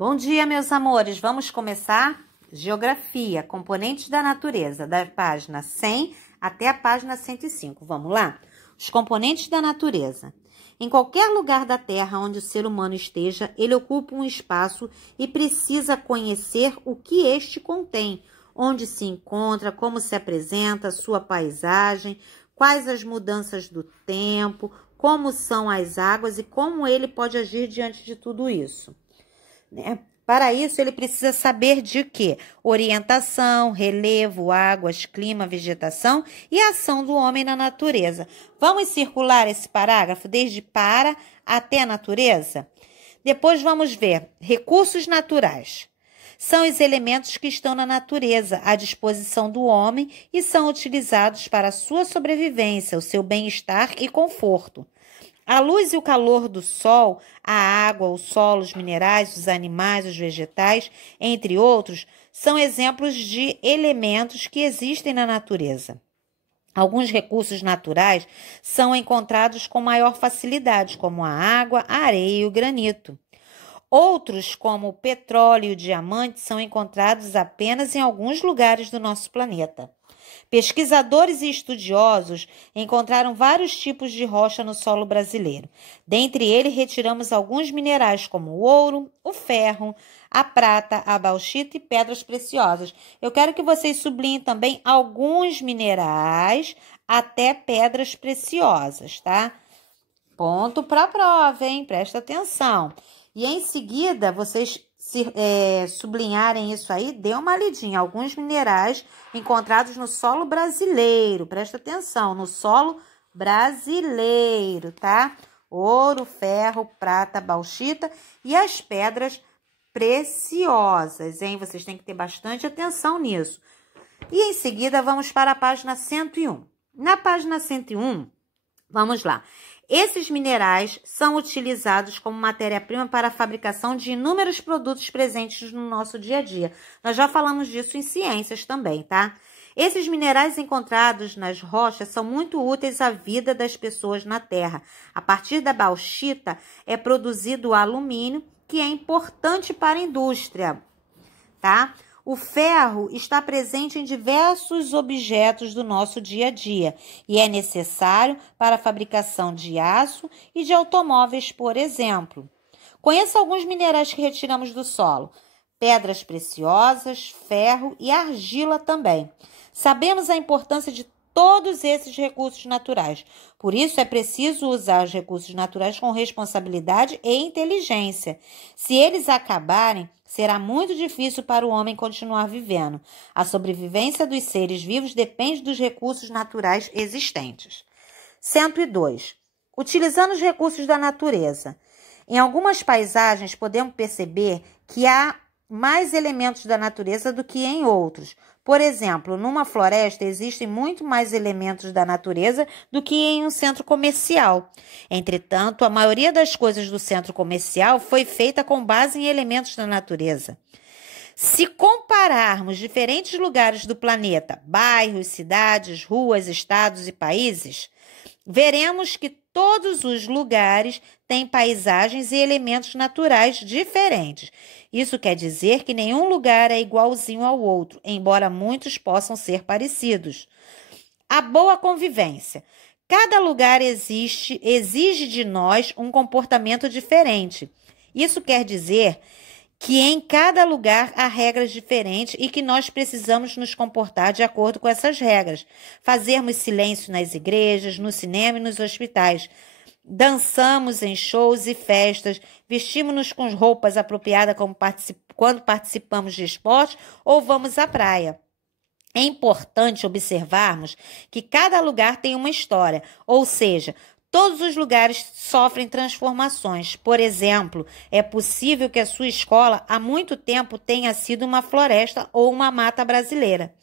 Bom dia, meus amores. Vamos começar Geografia, componentes da natureza, da página 100 até a página 105. Vamos lá? Os componentes da natureza. Em qualquer lugar da Terra onde o ser humano esteja, ele ocupa um espaço e precisa conhecer o que este contém, onde se encontra, como se apresenta, sua paisagem, quais as mudanças do tempo, como são as águas e como ele pode agir diante de tudo isso. Para isso, ele precisa saber de quê? Orientação, relevo, águas, clima, vegetação e ação do homem na natureza. Vamos circular esse parágrafo desde para até a natureza? Depois vamos ver recursos naturais. São os elementos que estão na natureza, à disposição do homem e são utilizados para a sua sobrevivência, o seu bem-estar e conforto. A luz e o calor do sol, a água, o solo, os minerais, os animais, os vegetais, entre outros, são exemplos de elementos que existem na natureza. Alguns recursos naturais são encontrados com maior facilidade, como a água, a areia e o granito. Outros, como o petróleo e o diamante, são encontrados apenas em alguns lugares do nosso planeta. Pesquisadores e estudiosos encontraram vários tipos de rocha no solo brasileiro. Dentre eles, retiramos alguns minerais como o ouro, o ferro, a prata, a bauxita e pedras preciosas. Eu quero que vocês sublinhem também alguns minerais até pedras preciosas, tá? Ponto para a prova, hein? Presta atenção. E em seguida, vocês sublinharem isso aí, dê uma lidinha. Alguns minerais encontrados no solo brasileiro. Presta atenção, no solo brasileiro, tá? Ouro, ferro, prata, bauxita e as pedras preciosas, hein? Vocês têm que ter bastante atenção nisso. E em seguida, vamos para a página 101. Na página 101, vamos lá. Esses minerais são utilizados como matéria-prima para a fabricação de inúmeros produtos presentes no nosso dia a dia. Nós já falamos disso em ciências também, tá? Esses minerais encontrados nas rochas são muito úteis à vida das pessoas na Terra. A partir da bauxita é produzido o alumínio, que é importante para a indústria, tá? O ferro está presente em diversos objetos do nosso dia a dia e é necessário para a fabricação de aço e de automóveis, por exemplo. Conheça alguns minerais que retiramos do solo: pedras preciosas, ferro e argila também. Sabemos a importância de todos esses recursos naturais. Por isso, é preciso usar os recursos naturais com responsabilidade e inteligência. Se eles acabarem, será muito difícil para o homem continuar vivendo. A sobrevivência dos seres vivos depende dos recursos naturais existentes. 102. Utilizando os recursos da natureza. Em algumas paisagens, podemos perceber que há mais elementos da natureza do que em outros. Por exemplo, numa floresta existem muito mais elementos da natureza do que em um centro comercial. Entretanto, a maioria das coisas do centro comercial foi feita com base em elementos da natureza. Se compararmos diferentes lugares do planeta, bairros, cidades, ruas, estados e países, veremos que todos os lugares têm paisagens e elementos naturais diferentes. Isso quer dizer que nenhum lugar é igualzinho ao outro, embora muitos possam ser parecidos. A boa convivência. Cada lugar exige de nós um comportamento diferente. Isso quer dizer que em cada lugar há regras diferentes e que nós precisamos nos comportar de acordo com essas regras. Fazermos silêncio nas igrejas, no cinema e nos hospitais. Dançamos em shows e festas, vestimos-nos com roupas apropriadas quando participamos de esporte ou vamos à praia. É importante observarmos que cada lugar tem uma história, ou seja, todos os lugares sofrem transformações. Por exemplo, é possível que a sua escola há muito tempo tenha sido uma floresta ou uma mata brasileira.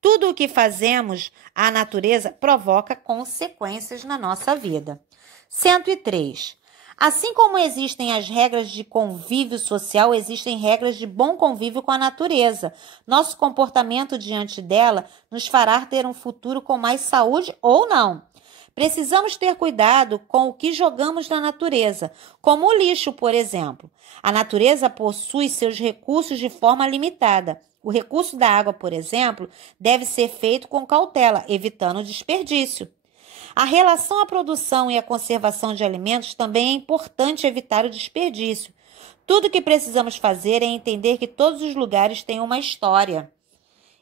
Tudo o que fazemos à natureza provoca consequências na nossa vida. 103. Assim como existem as regras de convívio social, existem regras de bom convívio com a natureza. Nosso comportamento diante dela nos fará ter um futuro com mais saúde ou não. Precisamos ter cuidado com o que jogamos na natureza, como o lixo, por exemplo. A natureza possui seus recursos de forma limitada. O recurso da água, por exemplo, deve ser feito com cautela, evitando o desperdício. A relação à produção e à conservação de alimentos também é importante evitar o desperdício. Tudo o que precisamos fazer é entender que todos os lugares têm uma história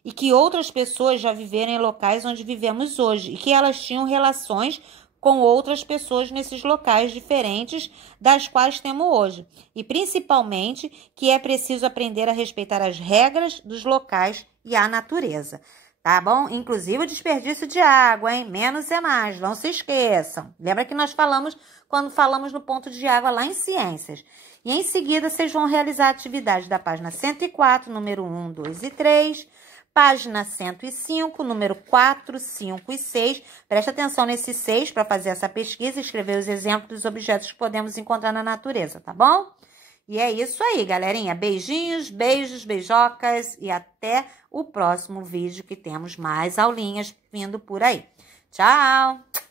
e que outras pessoas já viveram em locais onde vivemos hoje e que elas tinham relações com outras pessoas nesses locais diferentes das quais temos hoje. E principalmente que é preciso aprender a respeitar as regras dos locais e a natureza. Tá bom? Inclusive o desperdício de água, hein? Menos é mais, não se esqueçam. Lembra que nós falamos quando falamos no ponto de água lá em Ciências. E em seguida vocês vão realizar a atividade da página 104, número 1, 2 e 3, página 105, número 4, 5 e 6. Presta atenção nesses 6 para fazer essa pesquisa e escrever os exemplos dos objetos que podemos encontrar na natureza, tá bom? E é isso aí, galerinha. Beijinhos, beijos, beijocas e até o próximo vídeo que temos mais aulinhas vindo por aí. Tchau!